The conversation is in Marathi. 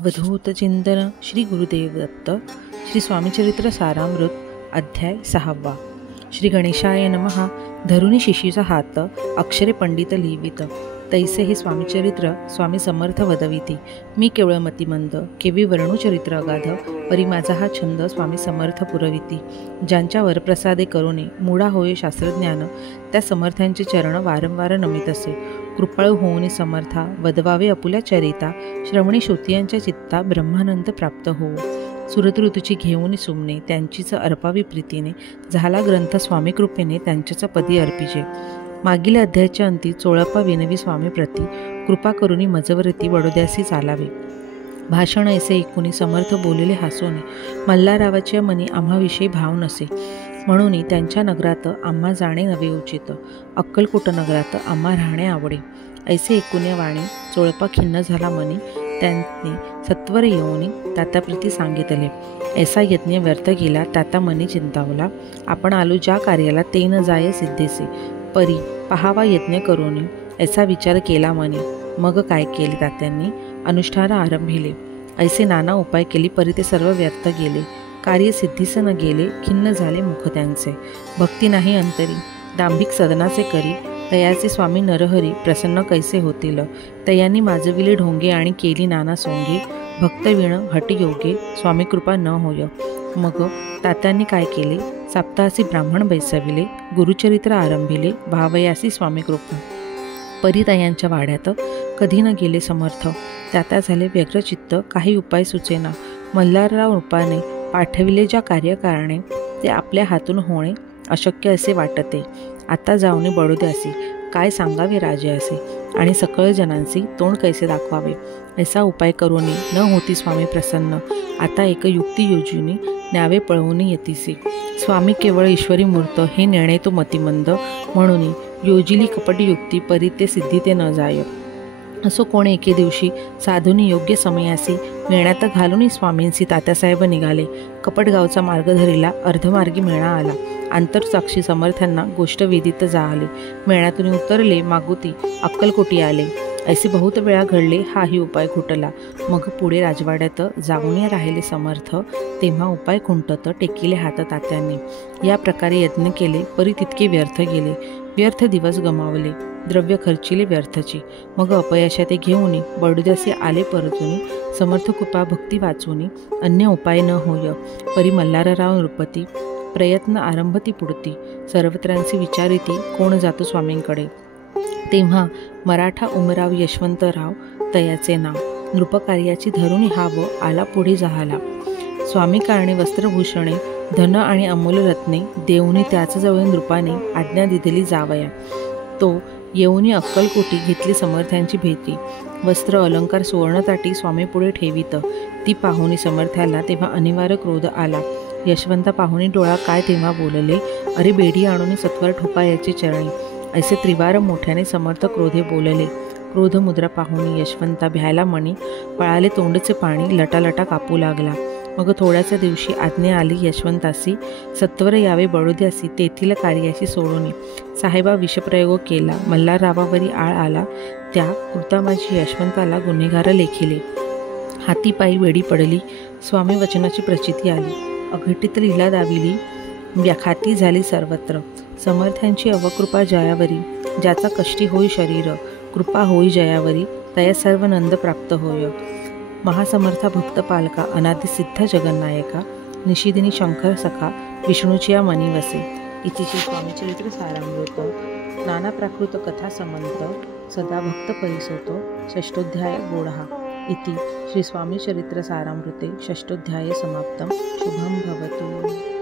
अवधूत चिंतन श्री गुरुदेव दत्त श्री स्वामीचरित्र सारामृत अध्याय 6. श्री गणेशाय नमः. धरुनी शिशीचा हात अक्षरे पंडित लिहिवित तैसे हे स्वामीचरित्र स्वामी समर्थ वदविती. मी केवळ मतिमंद केवी वर्णुचरित्र अगाध परी माझा हा छंद स्वामी समर्थ पुरविती. ज्यांच्यावर प्रसादे करुणे मूढा होय शास्त्रज्ञान त्या समर्थांचे चरण वारंवार नमित असे. कृपाळू होऊनी समर्था वदवावे अपुल्या चरिता श्रवणी श्रोतियांच्या चित्ता ब्रह्मानंद प्राप्त होऊ. सुरत ऋतूची घेऊन सुमने त्यांचीच अर्पावी प्रीतीने झाला ग्रंथ स्वामी कृपेने त्यांच्याच पदी अर्पिजे. मागील अध्यायाच्या अंती चोळप्पा विनवी स्वामी प्रती कृपा करुनी मजवरती बडोद्यासी चालावे. भाषण ऐसे ऐकुनी समर्थ बोलले हासोने मल्हाररावाच्या मनी आम्हाविषयी भाव नसे म्हणून त्यांच्या नगरात आम्हा जाणे नवे उचित. अक्कलकोट नगरात आम्हा राहणे आवडे. ऐसे ऐकुने वाणी चोळप्पा खिन्न झाला मनी त्यांनी सत्वर येऊनी तात्याप्रती सांगितले. ऐसा यज्ञ व्यर्थ गेला ताता मनी चिंतावला. आपण आलो ज्या कार्याला ते न जाय सिद्धेसे परी पहावा यज्ञ करून ऐसा विचार केला मनी. मग काय केले तात्यांनी अनुष्ठान आरंभिले. ऐसे नाना उपाय केली परी ते सर्व व्यर्थ गेले. कार्य सिद्धीस न गेले खिन्न झाले मुख त्यांचे. भक्ती नाही अंतरी दांभिक सदनाचे करी तयाचे स्वामी नरहरी प्रसन्न कैसे होतील. तयांनी माजविले ढोंगे आणि केली नाना सोंगे भक्तविण हटयोगे स्वामी कृपा न होय. मग तात्यांनी काय केले सप्ताहासी ब्राह्मण बैसविले गुरुचरित्र आरंभिले भावयासी स्वामी कृपा. परितयांच्या वाड्यात कधी न गेले समर्थ त्याता झाले व्यग्रचित्त काही उपाय सुचेना. मल्हारराव रूपाने पाठविले ज्या कार्यकारणे ते आपल्या हातून होणे अशक्य असे वाटते. आता जाऊनी बडोद्यासी काय सांगावे राजे असे आणि सकळ जनांसी तोंड कैसे दाखवावे. ऐसा उपाय करूनी न होती स्वामी प्रसन्न. आता एक युक्ती योजुनी न्यावे पळवूनी येतीसी. स्वामी केवळ ईश्वरी मूर्त हे निर्णय तो मतिमंद म्हणून योजिली कपट युक्ती परी ते सिद्धी ते न जाय. असो कोण एके दिवशी साधूनी योग्य समयासी मेळ्यात घालून स्वामींसी तात्यासाहेब निघाले. कपटगावचा मार्ग धरीला अर्धमार्गी मेळा आला. आंतरसाक्षी समर्थांना गोष्ट वेदित जाहले. मेळ्यातून उतरले मागुती अक्कलकोटी आले. ऐसे बहुत वेळा घडले हाही उपाय खुटला. मग पुढे राजवाड्यात जाऊन राहिले समर्थ तेव्हा उपाय खुंटत टेकिले हात तात्यांनी. या प्रकारे यत्न केले परी तितके व्यर्थ गेले. व्यर्थ दिवस गमावले द्रव्य खर्चिले व्यर्थची. मग अपयशा ते घेऊन बडोद्यासी आले परतुनी समर्थ कृपा भक्ती वाचूनी अन्य उपाय न होय. परी मल्हारराव नृपती प्रयत्न आरंभती पुढती सर्वत्रांशी विचारिती कोण जातो स्वामींकडे. तेव्हा मराठा उमराव यशवंतराव तयाचे नाव नृपकार्याची धरून हाव आला पुढे जाहाला. स्वामी कारणे वस्त्रभूषणे धन आणि अमूल्य रत्ने देऊनी त्याचजवळ नृपाने आज्ञा दिलेली जावया. तो येऊनी अक्कलकोटी घेतली समर्थांची भेटी. वस्त्र अलंकार सुवर्णताटी स्वामी पुढे ठेवीत. ती पाहुणी समर्थाला तेव्हा अनिवार्य क्रोध आला. यशवंता पाहुणी डोळा काय तेव्हा बोलले अरे बेडी आणून सत्वर ठोका याचे चरणी. ऐसे त्रिवार मोठ्याने समर्थ क्रोधे बोलले. क्रोध मुद्रा पाहुणी यशवंता भ्यायला मणी पळाले तोंडचे पाणी लटालटा कापू लागला. मग थोड्याच्या दिवशी आज्ञा आली यशवंतासी सत्वर यावे बडोद्यासी तेथील कार्याशी सोडून. साहेबा विषप्रयोग केला मल्हाररावावरी आळ आला. त्या कृतामाची यशवंताला गुन्हेगार लेखिले. हाती पायी वेडी पडली. स्वामी वचनाची प्रचिती आली. अघटित लीला दाविली व्याखाती झाली सर्वत्र. समर्थांची अवकृपा जयावरी ज्याचा कष्टी होई शरीर कृपा होई जयावरी तया सर्व नंद प्राप्त होय. महासमर्था भक्त पालका अनादि सिद्ध जगन्नायका निशिदिनी शंकर सखा विष्णूची या मनी वसे. इति श्री स्वामीचरित्र सारामृत नाना प्राकृत कथा समंत सदा भक्त परिसोतो षष्ठोध्याय गोडहा. इति श्री स्वामीचरित्र सारामृते षष्ठोध्याय समाप्तम. शुभम भवतु.